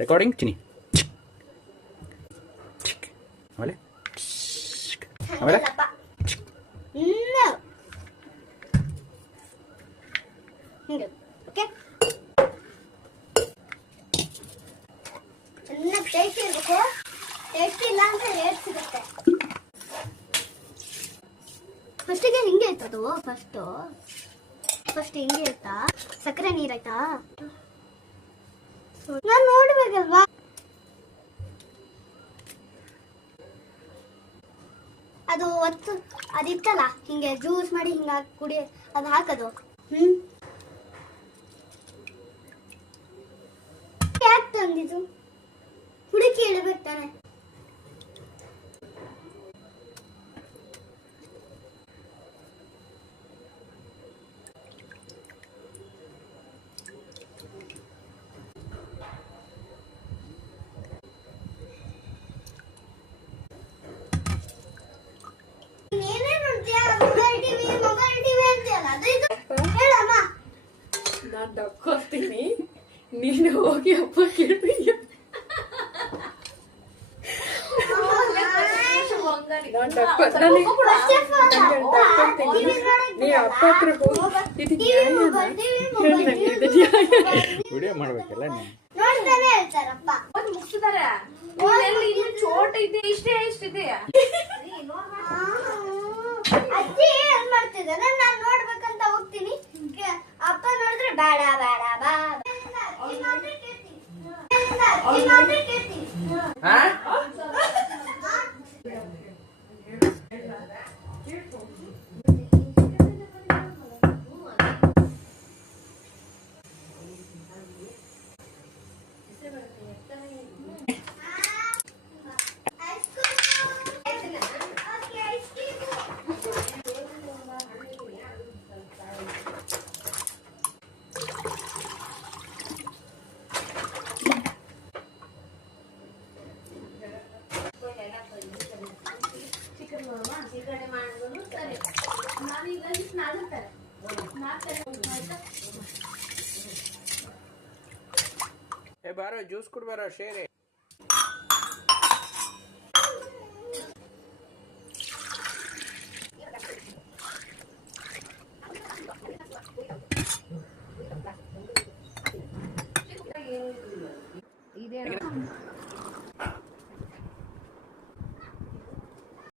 Recording Chini ಆಮೇಲೆ ಆಮೇಲೆ ಚೆನ್ನಾಗಿ ಟೇಸ್ಟ್ ಇರಬೇಕು. ಟೇಸ್ಟ್ ಇಲ್ಲ ಅಂತ ರೇಟ್ ಸಿಗುತ್ತೆ. ಫಸ್ಟಿಗೆ ಹಿಂಗೆ ಇರ್ತದು. ಫಸ್ಟ್ ಹಿಂಗೆ ಇರ್ತಾ ಸಕ್ಕರೆ ನೀರಾಯ್ತಾ ನಾನು ನೋಡ್ಬೇಕಲ್ವಾ. ಅದು ಅದಿತ್ತಲ್ಲ ಹಿಂಗೆ ಜ್ಯೂಸ್ ಮಾಡಿ ಹಿಂಗ ಕುಡಿ ಅದು ಹಾಕದು. ಯಾಕೆ ತಂದಿದ್ದು ಹುಡುಕಿ ಇಡಬೇಕು ತಾನೆ. ನಾನು ಡಕ್ಕೋತೀನಿ, ನೀನು ಹೋಗಿ ಅಪ್ಪ ಕೇಳ್ತೀಯ. ನೀ ಅಪ್ಪ ಹತ್ರ ವಿಡಿಯೋ ಮಾಡ್ಬೇಕಲ್ಲ ನೀವು. ಮುಗಿಸಿದಾರೆ ಚೋಟ್ ಇದೆ. ಇಷ್ಟೇ ಅಜ್ಜಿ ಏನ್ ಮಾಡ್ತಿದ್ದಾರೆ ನಾನು ನೋಡ್ಬೇಕಂತ ಹೋಗ್ತೀನಿ. ಅಪ್ಪ ನೋಡಿದ್ರೆ ಬೇಡ ಬೇಡ ಬಾ. ಬಾರೋ ಜ್ಯೂಸ್ ಕುಡ್ಬಾರೋ ಶೇರೆ.